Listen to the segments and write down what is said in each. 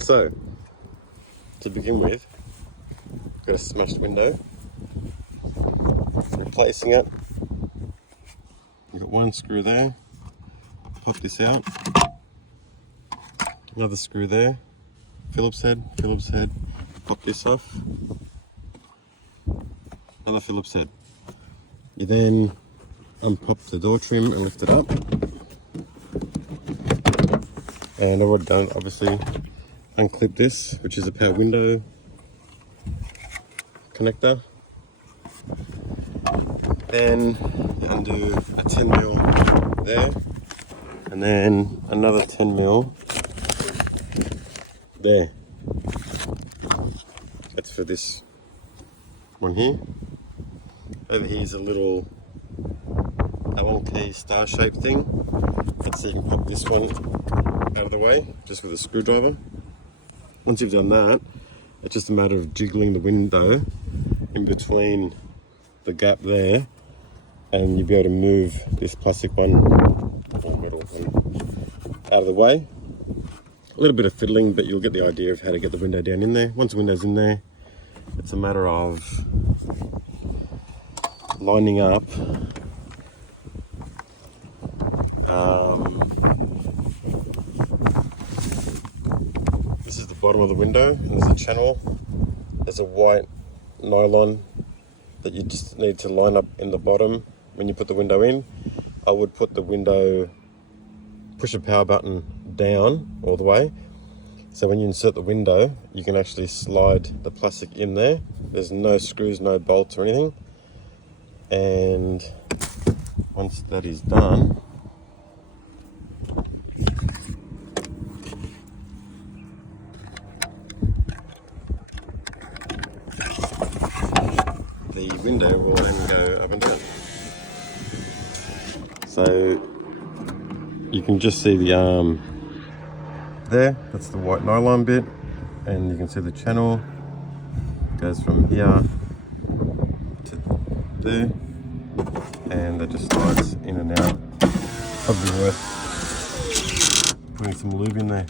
So, to begin with, got a smashed window. Replacing it. We've got one screw there. Pop this out. Another screw there. Phillips head. Pop this off. Another Phillips head. You then unpop the door trim and lift it up. And I've already done, obviously, unclip this, which is a power window connector. Then you undo a 10mm there, and then another 10mm there. That's for this one here. Over here is a little Allen key star-shaped thing. So you can pop this one out of the way, just with a screwdriver. Once you've done that, it's just a matter of jiggling the window in between the gap there, and you'll be able to move this plastic one, or metal one, out of the way. A little bit of fiddling, but you'll get the idea of how to get the window down in there. Once the window's in there, it's a matter of lining up this is the bottom of the window, and there's a channel. There's a white nylon that you just need to line up in the bottom when you put the window in. I would put the window, push the power button down all the way, so when you insert the window you can actually slide the plastic in there. There's no screws, no bolts or anything. And once that is done, the window will then go up and down. So you can just see the arm there, that's the white nylon bit, and you can see the channel goes from here to there, and that just slides in and out. Probably worth putting some lube in there.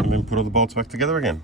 And then put all the bolts back together again.